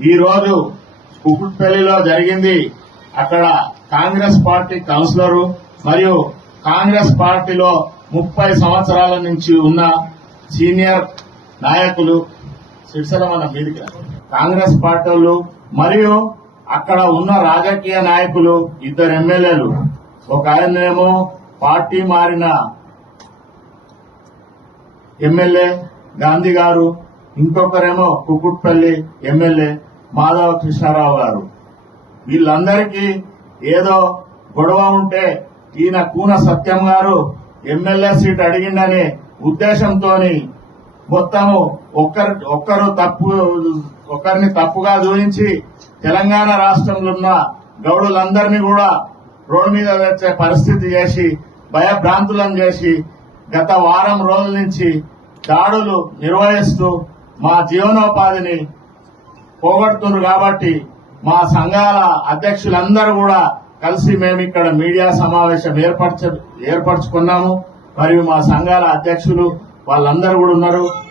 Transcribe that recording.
ఈ రోజు కుకుట్పల్లిలో జరిగింది అక్కడ కాంగ్రెస్ పార్టీ కౌన్సిలరు మరియు కాంగ్రెస్ పార్టీలో ముప్పై సంవత్సరాల నుంచి ఉన్న సీనియర్ నాయకులు సిరిసిల్ల మన మీదికి కాంగ్రెస్ పార్టీలు మరియు అక్కడ ఉన్న రాజకీయ నాయకులు ఇద్దరు ఎమ్మెల్యేలు. ఒక ఆయనేమో పార్టీ మారిన ఎమ్మెల్యే గాంధీ గారు ఇంకొకరేమో కుకుట్పల్లి ఎమ్మెల్యే మాధవ కృష్ణారావు గారు. వీళ్ళందరికీ ఏదో గొడవ ఉంటే ఈయన కూన సత్యం గారు ఎమ్మెల్యే సీట్ అడిగిండనే ఉద్దేశంతోని మొత్తము ఒక్కరు ఒక్కరు తప్పు ఒకరిని తప్పుగా చూపించి తెలంగాణ రాష్ట్రంలో ఉన్న గౌడులందరినీ కూడా రోడ్డు మీద తెచ్చే పరిస్థితి చేసి భయభ్రాంతులను చేసి గత వారం రోజుల నుంచి దాడులు నిర్వహిస్తూ మా జీవనోపాధిని పోగొడుతున్నారు కాబట్టి మా సంఘాల అధ్యక్షులందరూ కూడా కలిసి మేము ఇక్కడ మీడియా సమావేశం ఏర్పరచ ఏర్పరచుకున్నాము. మరియు మా సంఘాల అధ్యక్షులు వాళ్ళందరూ కూడా ఉన్నారు.